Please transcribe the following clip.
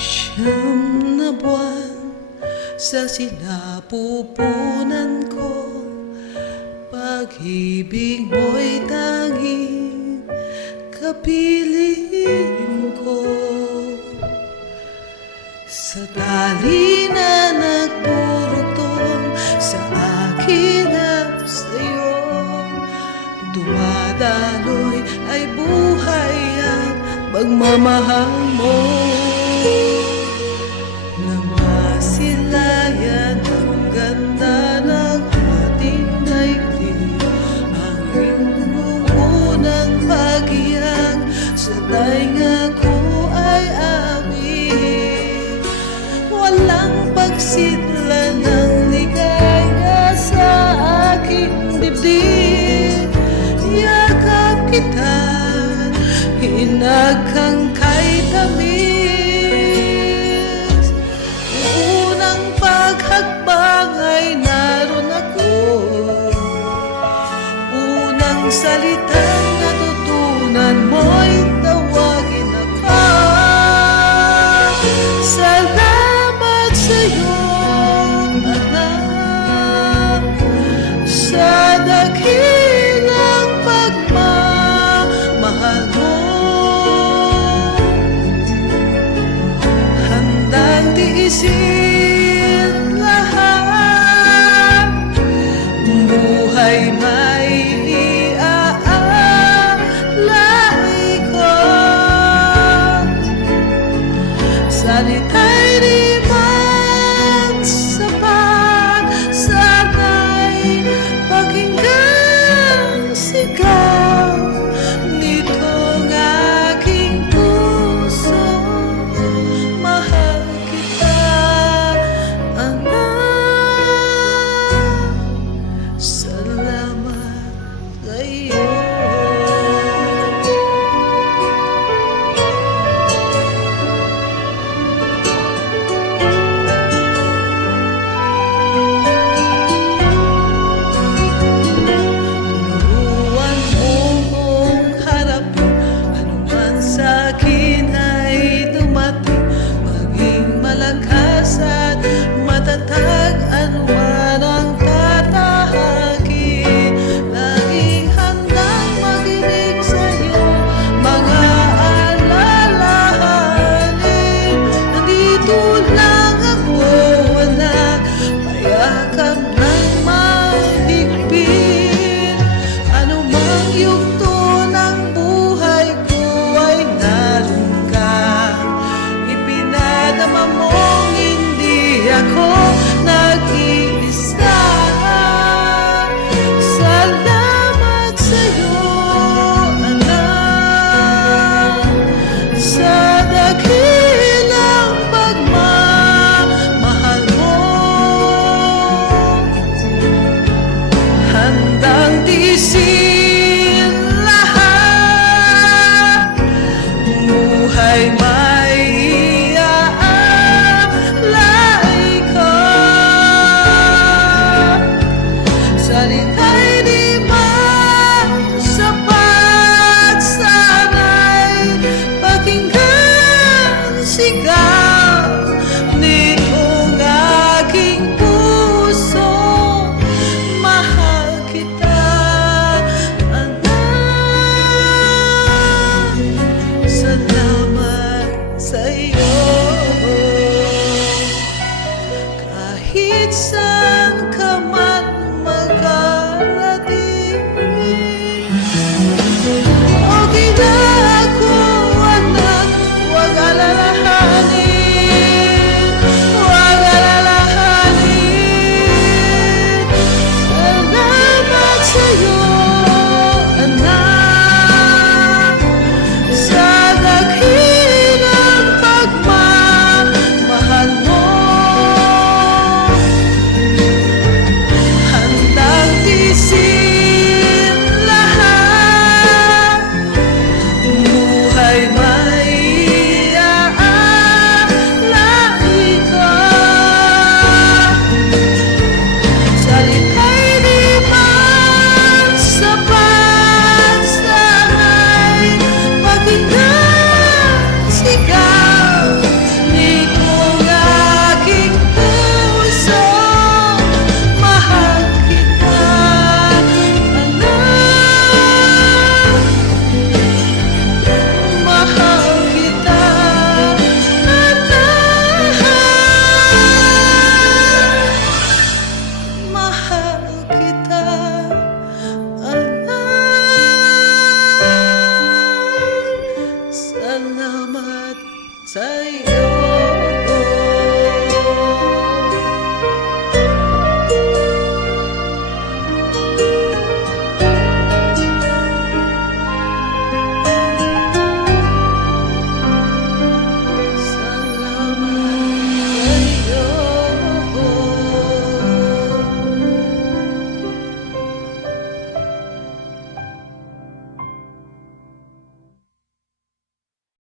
Siyam na buwan sa sinapupunan ko, pag-ibig mo'y tanging kapiling ko. Sa tali na nagturugtong sa akin at sa'yo, dumadaloy ay buhay at pagmamahal mo. Namasilayan ang ganda ng ating daigdig, ang iyong unang pag-iyak sa tainga ko ay amin. Walang pagsidla ng ligaya sa aking dibdib, yakap kita, hinaghang kay tamis. Unang paghakbang ay naroon ako, unang salitang natutunan mo'y tawagin ako. Salamat sa'yo, anak, sa dakilang pagmamahal mo. Handang tiisin lahat, buhay may iaalay ko. Salita'y di magsapat, sana'y pakinggan sigaw nitong aking puso. Mahal kita, anak, salamat sa'yo. Turuan mo kong harapin anuman sa'kin ay dumating, maging malakas at matatag anuman ang tatahakin. Laging handang makinig sa'yo mga alalahanin. Nandito lang ako, anak, payakap ng mahigpit. Anumang yugto ng buhay ko ay naroon ka. Ipinadama mong hindi ako nag-iisa. Salamat sa'yo, anak, sa dakilang pagmamahal mo. Handang tiisin lahat, buhay may iaalay ko. Salita'y di magsapat, sana'y pakinggan sigaw nitong aking puso. Mahal kita, anak, salamat sa'yo. Kahit sa